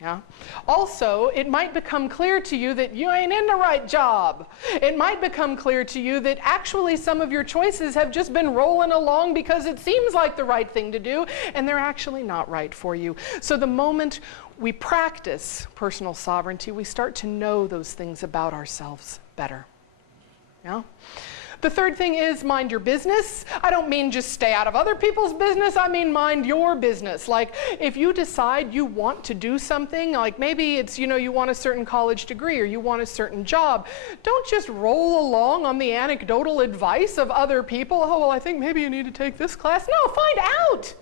Yeah. Also, it might become clear to you that you ain't in the right job. It might become clear to you that actually some of your choices have just been rolling along because it seems like the right thing to do, and they're actually not right for you. So the moment we practice personal sovereignty, we start to know those things about ourselves better. Yeah? The third thing is mind your business. I don't mean just stay out of other people's business. I mean mind your business. Like if you decide you want to do something, like maybe it's, you want a certain college degree or you want a certain job, don't just roll along on the anecdotal advice of other people. Oh, well, I think maybe you need to take this class. No, find out.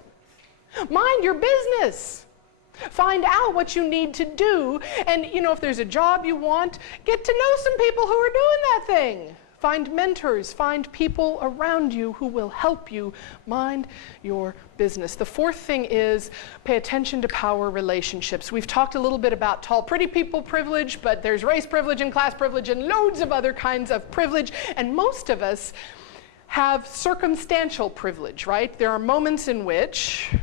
Mind your business. Find out what you need to do. And, if there's a job you want, get to know some people who are doing that thing. Find mentors, find people around you who will help you mind your business. The fourth thing is pay attention to power relationships. We've talked a little bit about tall, pretty people privilege, but there's race privilege and class privilege and loads of other kinds of privilege. And most of us have circumstantial privilege, right? There are moments in which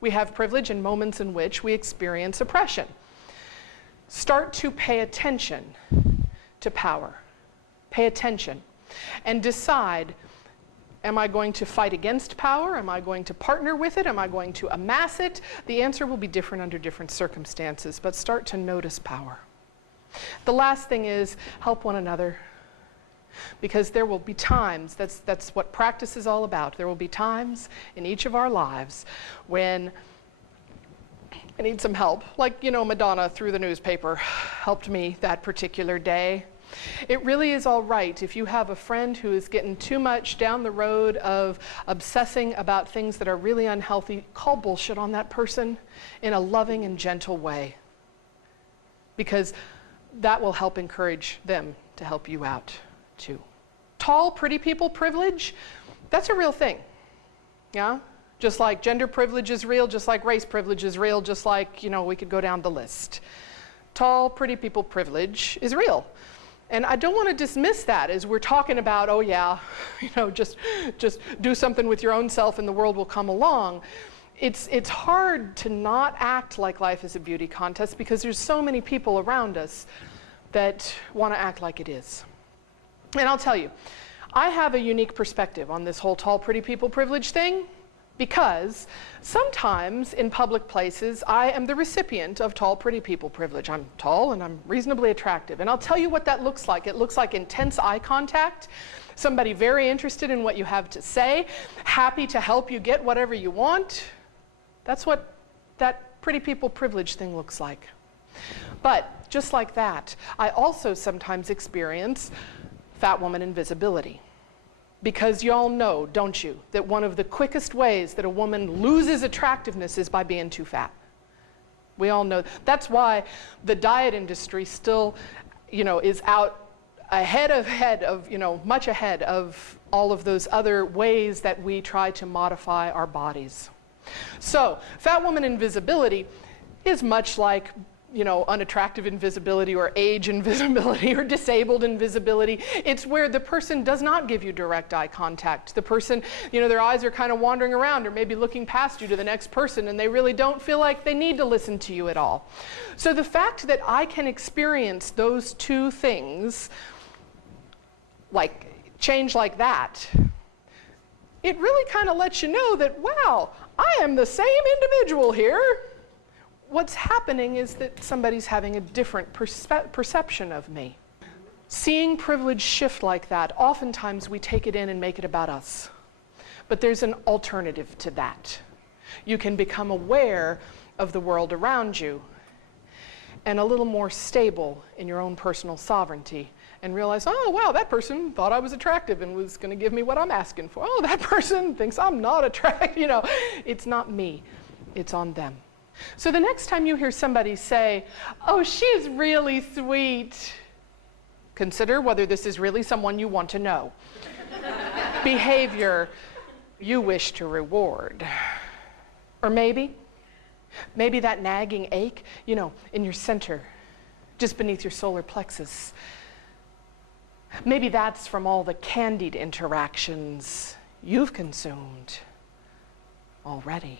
we have privilege and moments in which we experience oppression. Start to pay attention to power. Pay attention and decide, am I going to fight against power? Am I going to partner with it? Am I going to amass it? The answer will be different under different circumstances, but start to notice power. The last thing is help one another, because there will be times, that's what practice is all about. There will be times in each of our lives when I need some help. Like, Madonna through the newspaper helped me that particular day. It really is all right if you have a friend who is getting too much down the road of obsessing about things that are really unhealthy. Call bullshit on that person in a loving and gentle way, because that will help encourage them to help you out too. Tall, pretty people privilege, that's a real thing. Yeah? Just like gender privilege is real, just like race privilege is real, just like, we could go down the list. Tall, pretty people privilege is real. And I don't want to dismiss that as we're talking about, oh yeah, just do something with your own self and the world will come along. It's hard to not act like life is a beauty contest because there's so many people around us that want to act like it is. And I'll tell you, I have a unique perspective on this whole tall, pretty people privilege thing, because sometimes in public places, I am the recipient of tall, pretty people privilege. I'm tall and I'm reasonably attractive. And I'll tell you what that looks like. It looks like intense eye contact, somebody very interested in what you have to say, happy to help you get whatever you want. That's what that pretty people privilege thing looks like. But just like that, I also sometimes experience fat woman invisibility. Because y'all know, don't you, that one of the quickest ways that a woman loses attractiveness is by being too fat. We all know. That's why the diet industry still, is out much ahead of all of those other ways that we try to modify our bodies. So, fat woman invisibility is much like unattractive invisibility or age invisibility or disabled invisibility. It's where the person does not give you direct eye contact. The person, their eyes are kind of wandering around or maybe looking past you to the next person, and they really don't feel like they need to listen to you at all. So the fact that I can experience those two things, like change like that, it really kind of lets you know that, wow, I am the same individual here. What's happening is that somebody's having a different perception of me. Seeing privilege shift like that, oftentimes we take it in and make it about us. But there's an alternative to that. You can become aware of the world around you and a little more stable in your own personal sovereignty and realize, oh, wow, that person thought I was attractive and was going to give me what I'm asking for. Oh, that person thinks I'm not attractive. It's not me. It's on them. So the next time you hear somebody say, oh, she's really sweet, consider whether this is really someone you want to know. Behavior you wish to reward. Or maybe that nagging ache, in your center, just beneath your solar plexus. Maybe that's from all the candied interactions you've consumed already.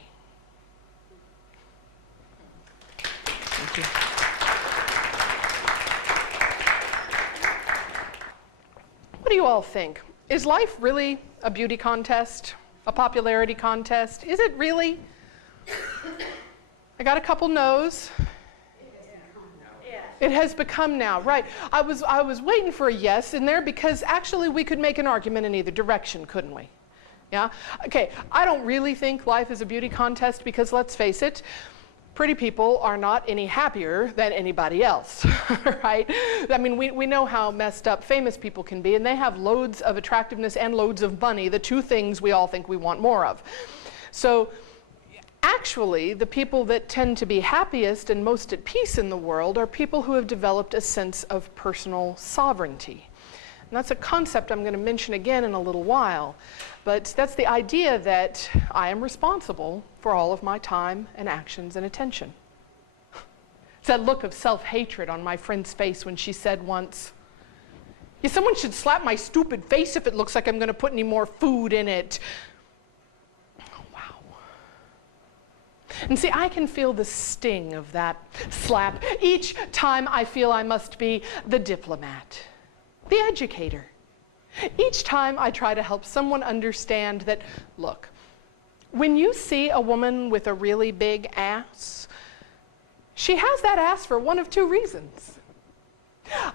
Thank you. you. What do you all think? Is life really a beauty contest? A popularity contest? Is it really? I got a couple no's. It has become now, right. I was waiting for a yes in there because actually we could make an argument in either direction, couldn't we? Yeah? Okay, I don't really think life is a beauty contest because let's face it, pretty people are not any happier than anybody else, right? I mean, we know how messed up famous people can be, and they have loads of attractiveness and loads of money, the two things we all think we want more of. So actually, the people that tend to be happiest and most at peace in the world are people who have developed a sense of personal sovereignty. And that's a concept I'm going to mention again in a little while. But that's the idea that I am responsible for all of my time and actions and attention. It's that look of self-hatred on my friend's face when she said once, "Yeah, someone should slap my stupid face if it looks like I'm going to put any more food in it." And see, I can feel the sting of that slap each time I feel I must be the diplomat, the educator. Each time I try to help someone understand that, look, when you see a woman with a really big ass, she has that ass for one of two reasons.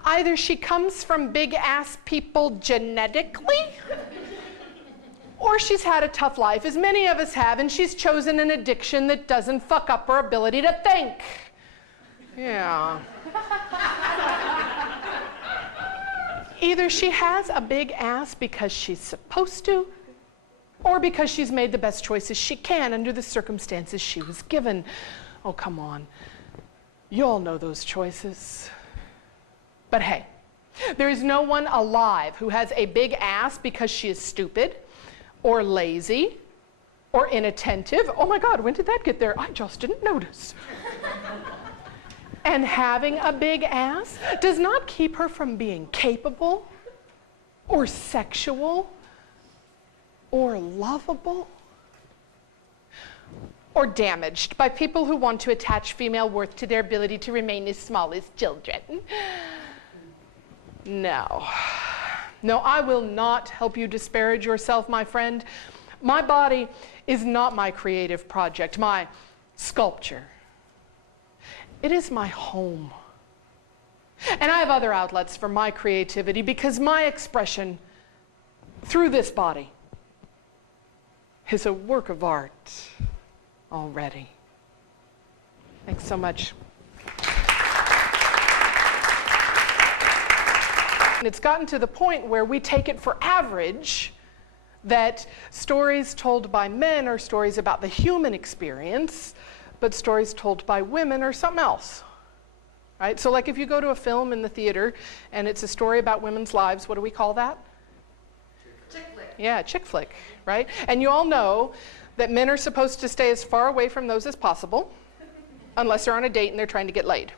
Either she comes from big ass people genetically, or she's had a tough life, as many of us have, and she's chosen an addiction that doesn't fuck up her ability to think. Yeah. Either she has a big ass because she's supposed to, or because she's made the best choices she can under the circumstances she was given. Oh, come on. You all know those choices. But hey, there is no one alive who has a big ass because she is stupid, or lazy, or inattentive. Oh my God, when did that get there? I just didn't notice. And having a big ass does not keep her from being capable, or sexual, or lovable, or damaged by people who want to attach female worth to their ability to remain as small as children. No. No, I will not help you disparage yourself, my friend. My body is not my creative project, my sculpture. It is my home. And I have other outlets for my creativity because my expression through this body is a work of art already. Thanks so much. It's gotten to the point where we take it for average that stories told by men are stories about the human experience, but stories told by women are something else. Right? So like if you go to a film in the theater and it's a story about women's lives, what do we call that? Chick flick. Yeah, chick flick, right? And you all know that men are supposed to stay as far away from those as possible, unless they're on a date and they're trying to get laid.